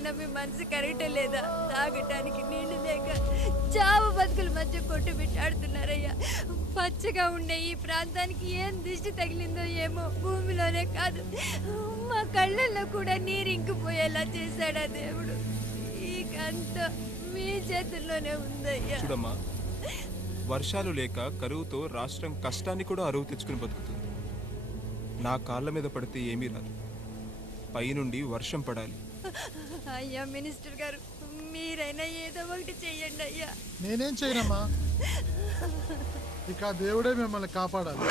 ఇప్పటికైనా మీ మనసు కరెక్ట్ లేదా? తాగటానికి నీళ్లు లేక చావు బతుకుల మధ్య కొట్టుబిట్టాడుతున్నారయ్యా. పచ్చగా ఉండే ఈ ప్రాంతానికి ఏం దిష్టి తగిలిందో ఏమో. భూమిలోనే కాదు, మా కళ్ళల్లో కూడా నీరు ఇంకిపోయేలా చేశాడా దేవుడు. అంతా మీ చేతుల్లోనే ఉందయ్యా. చూడమ్మా, వర్షాలు లేక కరువుతో రాష్ట్రం కష్టాన్ని కూడా అరువు తెచ్చుకుని బతుకుతుంది. నా కాళ్ళ మీద పడితే ఏమీ రాదు, పైనుండి వర్షం పడాలి. అయ్యా మినిస్టర్ గారు, మీరైనా ఏదో ఒకటి చెయ్యండి అయ్యా. నేనేం చేయనమ్మా, ఇక దేవుడే మిమ్మల్ని కాపాడాలి.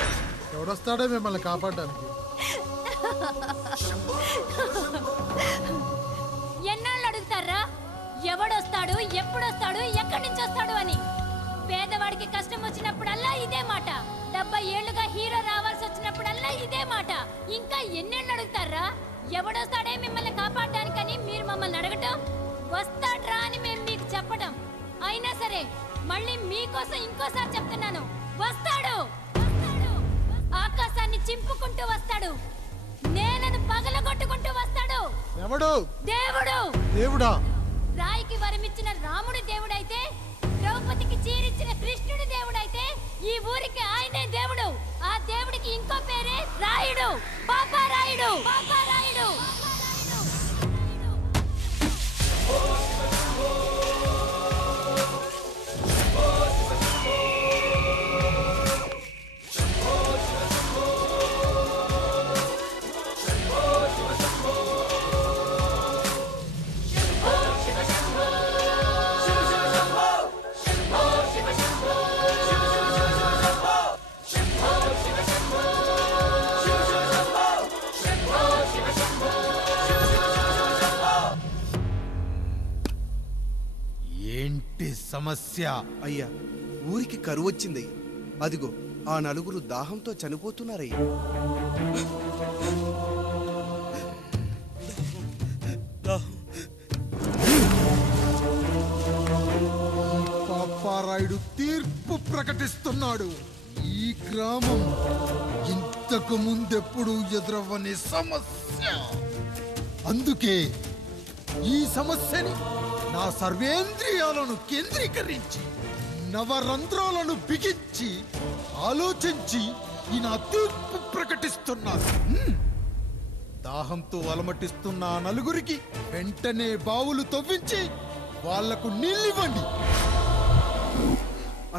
ఎవడొస్తాడో మిమ్మల్ని కాపాడడానికి. ఎన్నాళ్ళు అడుగుతారా ఎవడొస్తాడు, ఎప్పుడొస్తాడు, ఎక్కడి నుంచి వస్తాడు అని? పేదవాడికి కష్టం వచ్చినప్పుడల్లా ఇదే మాట. 70 ఏళ్లుగా హీరో రావాల్సి వచ్చినప్పుడల్లా ఇదే మాట. ఇంకా ఎన్నేళ్ళు అడుగుతారా ఎవడొస్తాడే మిమ్మల్ని కాపాడడానికని? మీరు మమ్మల్ని అడగటం, వస్తాడ్రా అని మేము మీకు చెప్పడం. అయినా సరే మళ్ళీ మీకోసం ఇంకోసారి చెప్తున్నాను, వస్తాడు. ఆకాశాన్ని చింపుకుంటూ వస్తాడు, నేలను పగలగొట్టుకుంటూ వస్తాడు. ఎవడు? దేవుడు. దేవుడా? రాయికి వరమిచ్చిన రాముడి దేవుడైతే, ద్రౌపదికి చీరిచ్చిన కృష్ణుడి దేవుడైతే, ఈ ఊరికి ఆయనే దేవుడు. ఆ దేవుడికి ఇంకో పేరే రాయుడు, పాపారాయుడు. పాపారాయుడు. సమస్య? అయ్యా, ఊరికి కరువు వచ్చింది. అదిగో ఆ నలుగురు దాహంతో చనిపోతున్నారయ్యా. పాపారాయుడు తీర్పు ప్రకటిస్తున్నాడు. ఈ గ్రామం ఇంతకు ముందెప్పుడు ఎదురవ్వని సమస్య. అందుకే ఈ సమస్యని నా సర్వేంద్రియాలను కేంద్రీకరించి, నవరంధ్రాలను బిగించి ఆలోచించి ఈ నా తీర్పు ప్రకటిస్తున్నాను. దాహంతో అలమటిస్తున్న ఆ నలుగురికి వెంటనే బావులు తవ్వించి వాళ్లకు నీళ్ళివ్వండి.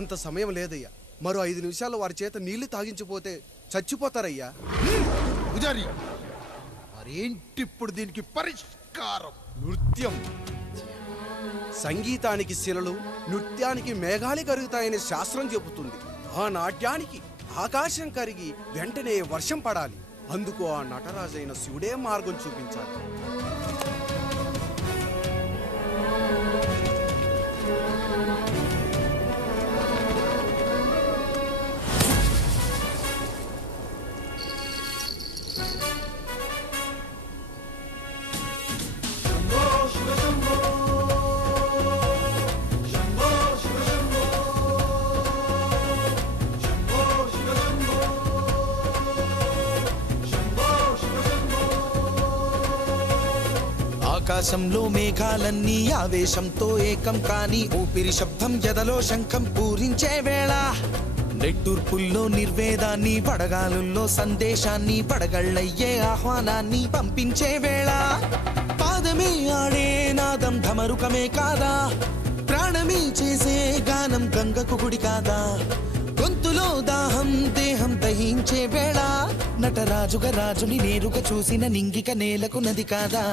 అంత సమయం లేదయ్యా. మరో 5 నిమిషాల్లో వారి చేత నీళ్లు తాగించిపోతే చచ్చిపోతారయ్యా. పూజారి, మరేంటిప్పుడు దీనికి పరిష్కారం? నృత్యం. సంగీతానికి శిలలు, నృత్యానికి మేఘాలు కరుగుతాయని శాస్త్రం చెబుతుంది. ఆ నాట్యానికి ఆకాశం కరిగి వెంటనే వర్షం పడాలి. అందుకు ఆ నటరాజైన శివుడే మార్గం చూపించాలి. ఆకాశంలో మేఘాలన్నీ ఆవేశంతో ఏకం కాని ఊపిరి శబ్దం ఎదలో శంఖం పూరించే వేళ, నెట్టూర్పుల్లో నిర్వేదాన్ని, పడగాలుల్లో సందేశాన్ని, పడగళ్ళయ్యే ఆహ్వానాన్ని పంపించే వేళ, పాదమే ఆడే నాదం ధమరుకమే కాదా, ప్రాణమే చేసే గానం గంగకు గుడి కాదా, గొంతులో దాహం దేహం దహించే వేళ, నటరాజుగా రాజుని నేరుగా చూసిన నింగిక నేలకు నది కాదా.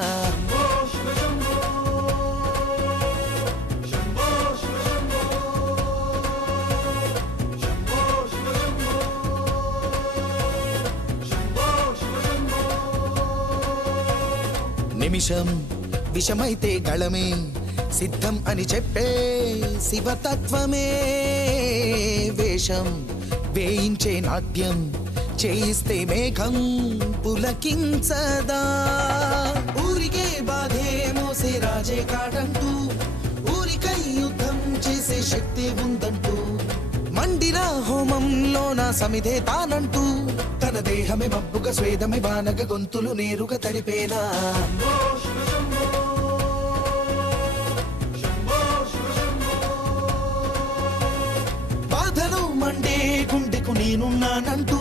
నిమిషం విషమైతే గళమే సిద్ధం అని చెప్పే శివతత్వమే, వేషం వేయించే నాట్యం చేయిస్తే మేఘం పులకించదా, ఊరికే బాధే మోసే రాజే కాడంటూ, ఊరికై యుద్ధం చేసే శక్తి ఉందంటూ, మండిన హోమంలో నా సమిధే తానంటూ, తన దేహమే మబ్బుగా స్వేదమే వానగ గొంతులు నేరుగా తడిపేనా. మండే గుండెకు నేనున్నానంటూ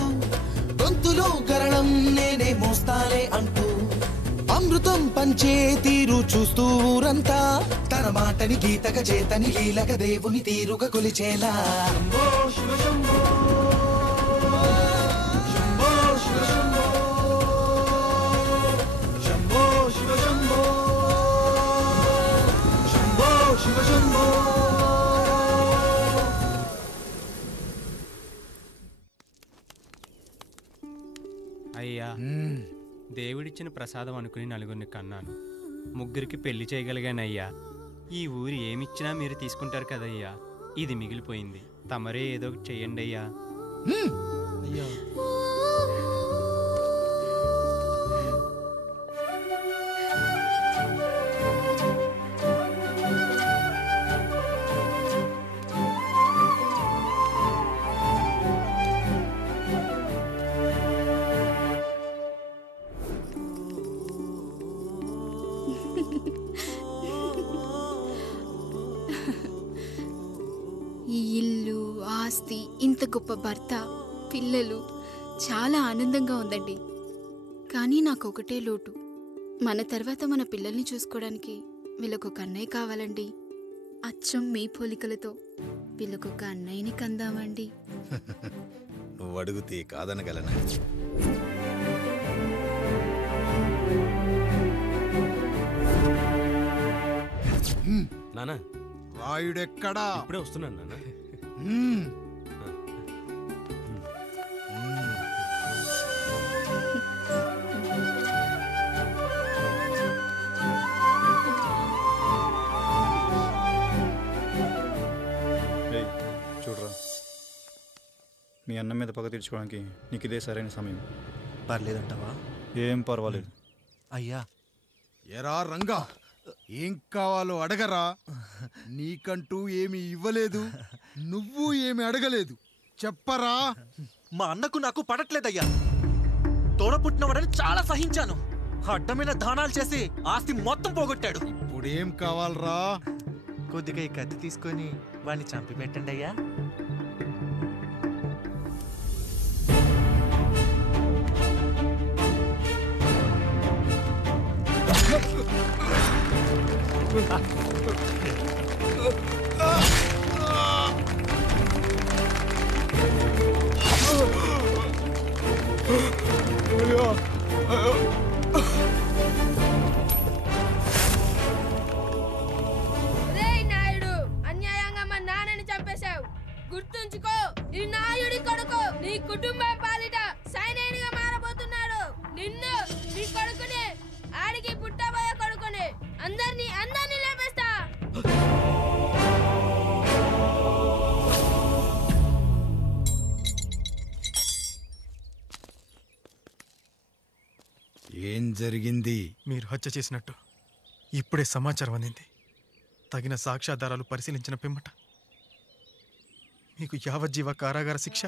గొంతులో గరళం నేనే మోస్తాలే అంటూ అమృతం పంచే తీరు చూస్తూ ఊరంతా తన మాటని గీతక చేతని లీలక దేవుని తీరుగా కొలిచేలా అయ్యా, దేవుడిచ్చిన ప్రసాదం అనుకుని నలుగురిని కన్నాను, ముగ్గురికి పెళ్లి చేయగలిగానయ్యా. ఈ ఊరు ఏమిచ్చినా మీరు తీసుకుంటారు కదయ్యా, ఇది మిగిలిపోయింది, తమరే ఏదో ఒకటి చెయ్యండి అయ్యా. ఈ ఇల్లు, ఆస్తి, ఇంత గొప్ప భర్త, పిల్లలు, చాలా ఆనందంగా ఉందండి. కానీ నాకు ఒకటే లోటు, మన తర్వాత మన పిల్లల్ని చూసుకోవడానికి వీళ్ళకొక అన్నయ్య కావాలండి. అచ్చం మీ పోలికలతో వీళ్ళకొక అన్నయ్యని కందామండి. నువ్వు అడిగితే కాదనగలనా? నానా, రాయుడెక్కడా? ఇప్పుడే వస్తున్నాను నాన్న. చూడరా, మీ అన్నం మీద పగ తీర్చుకోవడానికి నీకు ఇదే సరైన సమయం. పర్లేదంటావా? ఏం పర్వాలేదు. అయ్యా. ఎరా రంగా, ఏం కావాలో అడగరా. నీకంటూ ఏమి ఇవ్వలేదు, నువ్వు ఏమి అడగలేదు, చెప్పరా. మా అన్నకు నాకు పడట్లేదయ్యా. తోడ పుట్టినవాడని చాలా సహించాను, అడ్డమైన దానాలు చేసి ఆస్తి మొత్తం పోగొట్టాడు. ఇప్పుడేం కావాలరా? కొద్దిగా ఈ కత్తి తీసుకొని వాడిని చంపి పెట్టండి అయ్యా. నాయుడు, అన్యాయంగా మా నాన్నని చంపేశావు. గుర్తుంచుకో, ఈ నాయుడి కొడుకు నీ కుటుంబం పాలిట సైనికుడిగా మారబోతున్నాడు. నిన్ను, నీ కొడుకుని, ఆడికి పుట్టబోయే కొడుకుని అందరినీ లేపేస్తా. ఏం జరిగింది? మీరు హత్య చేసినట్టు ఇప్పుడే సమాచారం అందింది. తగిన సాక్ష్యాధారాలు పరిశీలించిన పిమ్మట మీకు యావజ్జీవ కారాగార శిక్ష,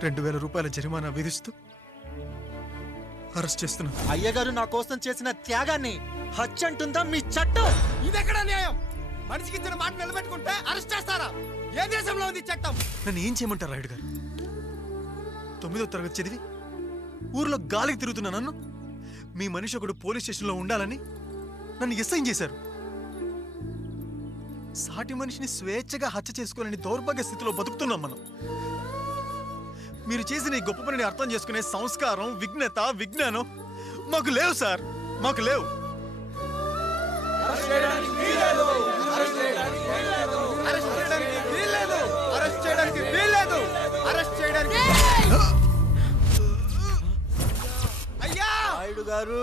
2000 రూపాయల జరిమానా విధిస్తూ అరెస్ట్ చేస్తున్నాను. అయ్యగారు నా కోసం చేసిన త్యాగాన్ని హత్య అంటుందా మీ చట్టం? ఇదెక్కడ న్యాయం? మనిషికి ఇచ్చిన మాట నిలబెట్టుకుంటే అరెస్ట్ చేస్తారా? ఏ దేశంలో ఉంది చట్టం? నన్ను ఏం చేయమంటారు రాయుడు గారు? 9వ తరగతి చదివి ఊర్లో గాలికి తిరుగుతున్నా నన్ను మీ మనిషి ఒకడు పోలీస్ స్టేషన్లో ఉండాలని నన్ను ఎస్ఐన్ చేశారు. సాటి మనిషిని స్వేచ్ఛగా హత్య చేసుకోవాలని దౌర్భాగ్య స్థితిలో బతుకుతున్నాం మనం. మీరు చేసిన ఈ గొప్ప పనిని అర్థం చేసుకునే సంస్కారం, విజ్ఞత, విజ్ఞానం మాకు లేవు సార్, మాకు లేవు. నాయుడు గారు,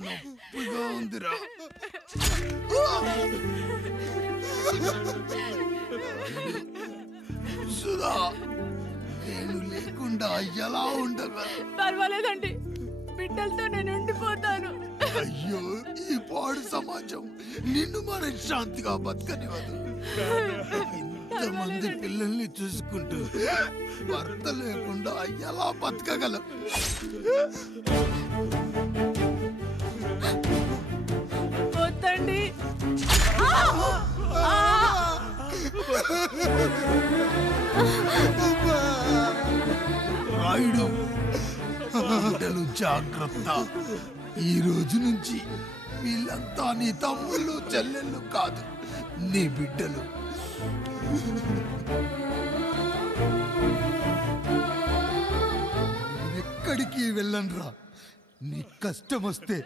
నొప్పిగా ఉందిరా. సుధా, నేను లేకుండా ఎలా ఉండగా? పర్వాలేదండి, బిడ్డలతో నేను ఉండిపోతాను. అయ్యో, ఈ పాడు సమాజం నిన్ను మనశ్శాంతిగా బతకనివ్వదు. ఇంతమంది పిల్లల్ని చూసుకుంటూ భర్త లేకుండా ఎలా బతకగలం? వద్దండి. రాయుడు, బిడ్డలు జాగ్రత్త. ఈ రోజు నుంచి వీళ్ళంతా నీ తమ్ముళ్ళు చెల్లెళ్ళు కాదు, నీ బిడ్డలు. ఎక్కడికి వెళ్ళనరా. నీ కష్టం వస్తే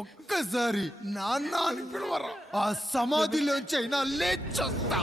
ఒక్కసారి నాన్న అని పిలవరా. ఆ సమాధిలోంచి అయినా లేచొస్తా.